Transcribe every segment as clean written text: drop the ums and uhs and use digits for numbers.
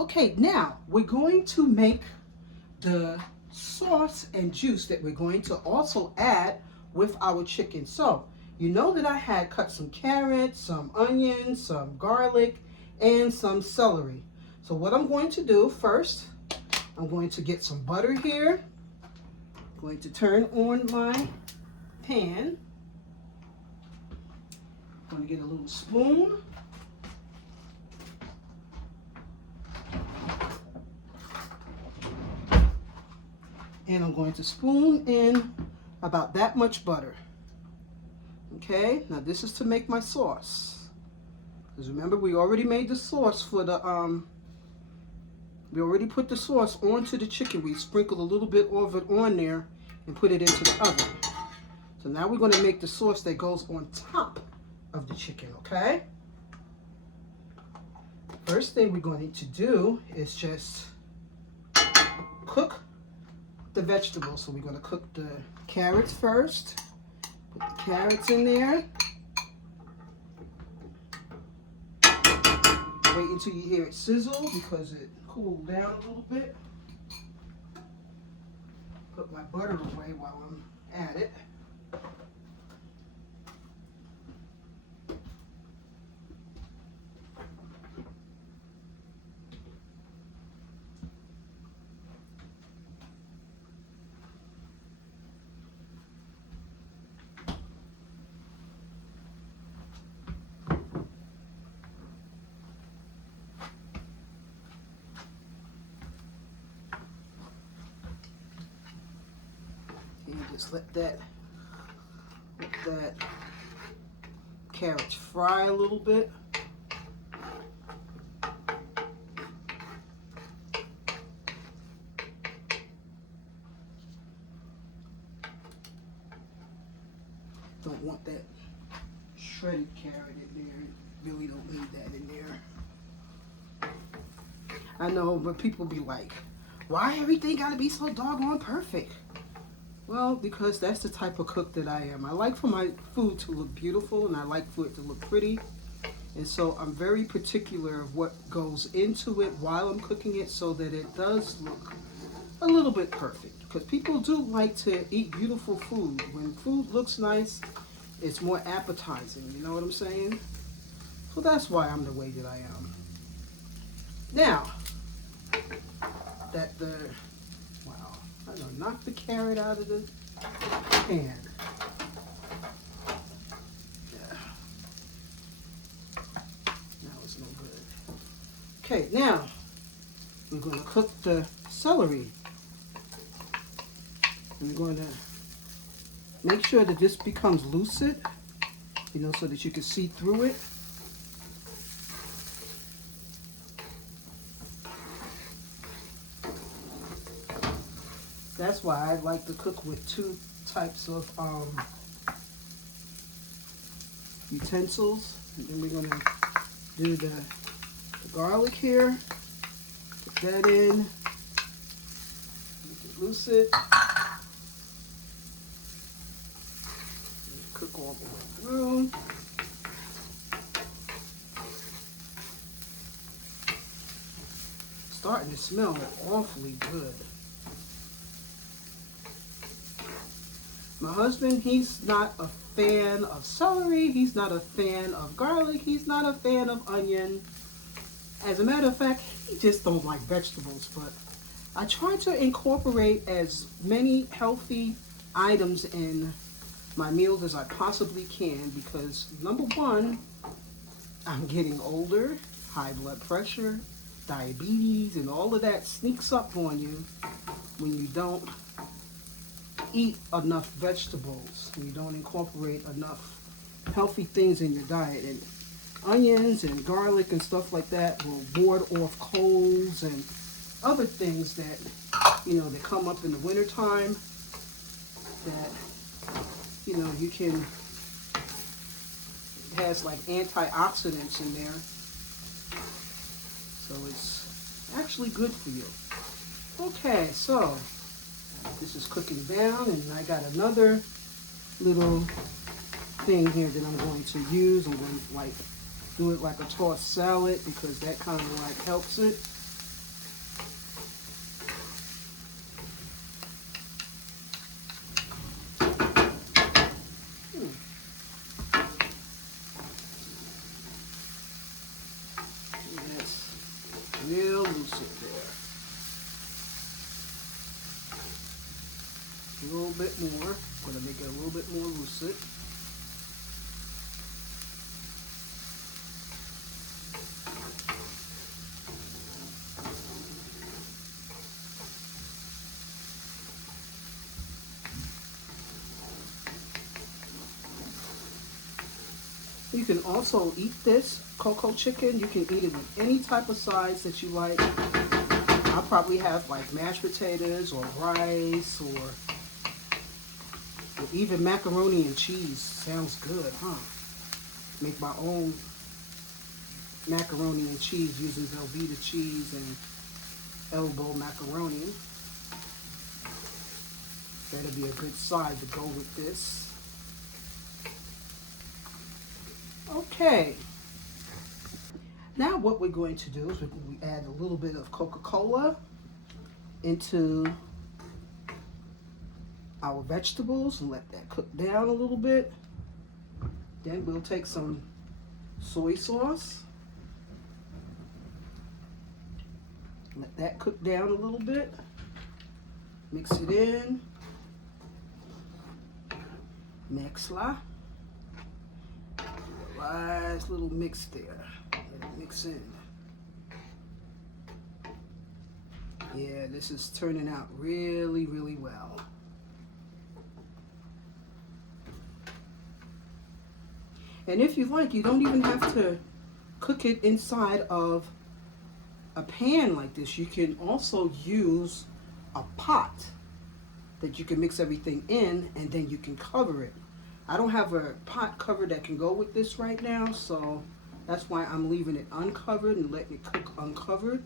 Okay, now we're going to make the sauce and juice that we're going to also add with our chicken. So, you know that I had cut some carrots, some onions, some garlic, and some celery. So what I'm going to do first, I'm going to get some butter here. I'm going to turn on my pan. I'm going to get a little spoon. And I'm going to spoon in about that much butter. Okay, now this is to make my sauce. Because remember, we already made the sauce for the, we already put the sauce onto the chicken. We sprinkled a little bit of it on there and put it into the oven. So now we're going to make the sauce that goes on top of the chicken, okay? First thing we're going to do is just cook the vegetables. So we're going to cook the carrots first. Put the carrots in there. Wait until you hear it sizzle because it cooled down a little bit. Put my butter away while I'm at it. And just let that carrots fry a little bit. Don't want that shredded carrot in there. Really don't need that in there. I know, but people be like, why everything gotta be so doggone perfect? Well, because that's the type of cook that I am. I like for my food to look beautiful and I like for it to look pretty. And so I'm very particular of what goes into it while I'm cooking it so that it does look a little bit perfect. Because people do like to eat beautiful food. When food looks nice, it's more appetizing. You know what I'm saying? So that's why I'm the way that I am. Now, that the, wow, I done knocked the carrot out of the pan. Yeah. Now it's no good. Okay, now we're going to cook the celery. We're going to make sure that this becomes lucid, you know, so that you can see through it. That's why I like to cook with two types of utensils. And then we're going to do the garlic here. Put that in. Make it lucid. Cook all the way through. Starting to smell awfully good. My husband, he's not a fan of celery, he's not a fan of garlic, he's not a fan of onion. As a matter of fact, he just don't like vegetables, but I try to incorporate as many healthy items in my meals as I possibly can because number one, I'm getting older, high blood pressure, diabetes, and all of that sneaks up on you when you don't eat enough vegetables, when you don't incorporate enough healthy things in your diet. And onions and garlic and stuff like that will ward off colds and other things that, you know, that come up in the wintertime that, you know, you can, it has like antioxidants in there. So it's actually good for you. Okay, so this is cooking down, and I got another little thing here that I'm going to use. I'm going to like do it like a tossed salad because that kind of like helps it. Real lucid there. A little bit more. I'm going to make it a little bit more lucid. You can also eat this Coca chicken. You can eat it with any type of sides that you like. I'll probably have like mashed potatoes or rice or even macaroni and cheese. Sounds good, huh? Make my own macaroni and cheese using Velveeta cheese and elbow macaroni. That'll be a good side to go with this. Okay. Now what we're going to do is we add a little bit of Coca-Cola into our vegetables and let that cook down a little bit. Then we'll take some soy sauce. Let that cook down a little bit. Mix it in. Mix-la. Nice little mix there. Let it mix in. Yeah, this is turning out really, really well. And if you like, you don't even have to cook it inside of a pan like this. You can also use a pot that you can mix everything in, and then you can cover it. I don't have a pot cover that can go with this right now, so that's why I'm leaving it uncovered and letting it cook uncovered.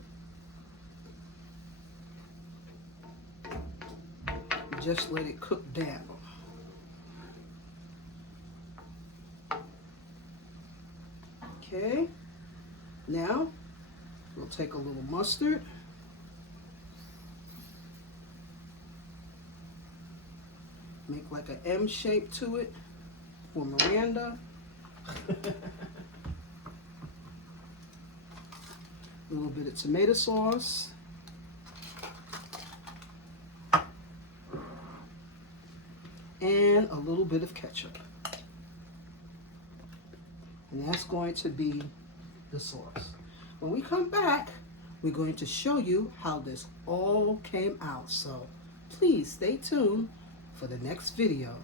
Just let it cook down. Okay, now we'll take a little mustard. Make like an M shape to it for Miranda. A little bit of tomato sauce. And a little bit of ketchup. And that's going to be the sauce. When we come back, we're going to show you how this all came out. So please stay tuned for the next video.